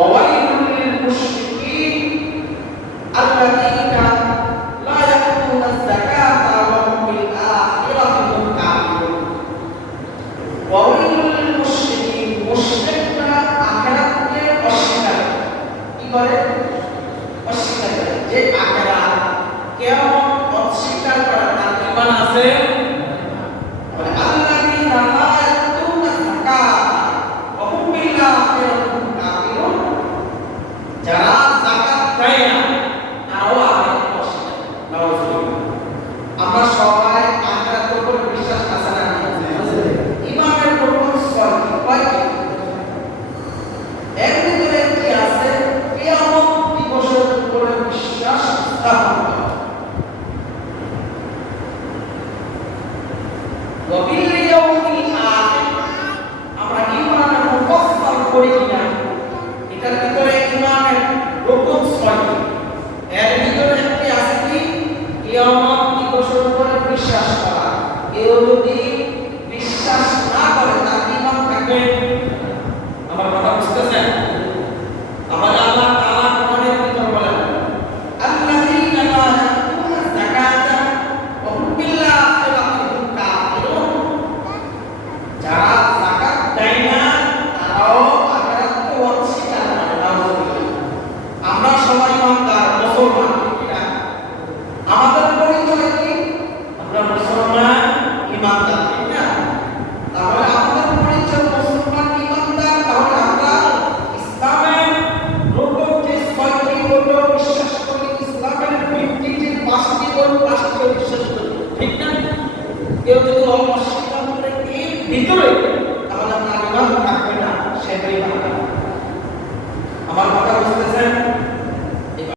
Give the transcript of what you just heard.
ওয়াইলুল লিল মুশরিকিন আল্লাযীনা লা ইয়াতুনা যাকাতা ওয়া হুম বিল আখিরাতি হুম কাফিরুন। ওয়াইলুল লিল মুশরিকিন, মুশরিকরা আখিরাতকে অস্বীকার করে। কি করে? অস্বীকার করে। যে আখিরাত কিয়ামত অস্বীকার করে তার ঈমান আছে? বলে আল্লাযীনা লা ইয়াতুনা যাকাতা ওয়া হুম বিল আখিরাতি হুম কাফিরুন। যারা যাকাত দেয় না তারাও আখিরাতকে অস্বীকার করে। নাউযুবিল্লাহ। আমরা সবাই আখিরাতের উপর বিশ্বাস আছে না? ইমানের প্রথম স্তর কয়টি? এর ভিতরে একটি আছে কিয়ামত দিবসের উপরে বিশ্বাস স্থাপন করা। ওয়া বিল ইয়াউমিল আখির, আমরা ইমানের মুফাসসাল করি কিনা এটার ভিতরে ইমানের রুকুন ছয়টি। এর ভিতরে একটি আছে কি কিয়ামত দিবসের উপরে বিশ্বাস করা। কেউ যদি বিশ্বাস না করে তার ঈমান থাকবে? আমার কথা বুঝতেছেন? তাহলে আল্লাহ তাআলা কোরআনের ভিতর বলেন আল্লাযীনা লা ইয়াতুনা যাকাতা ওয়া হুম বিল আখিরাতি হুম কাফিরুন। যারা যাকাত দেয় না তারাও আখিরাতকে অস্বীকার করে। নাউযুবিল্লাহ। আমরা সবাই ইমানদার, মুসলমান, ঠিক না? আমাদের পরিচয় কি? আমরা মুসলমান, ইমানদার, ঠিক না? তাহলে আমাদের পরিচয় মুসলমান, ইমানদার। তাহলে আমরা ইসলামের রূপক যে ছয়টি হলো বিশ্বাস করি, ইসলামের ভিত্তি যে পাঁচটি হলো পাঁচটিও বিশ্বাস করি, ঠিক না? কেউ যদি অস্বীকার করে এর ভিতরে, তাহলে তার ইমান থাকবে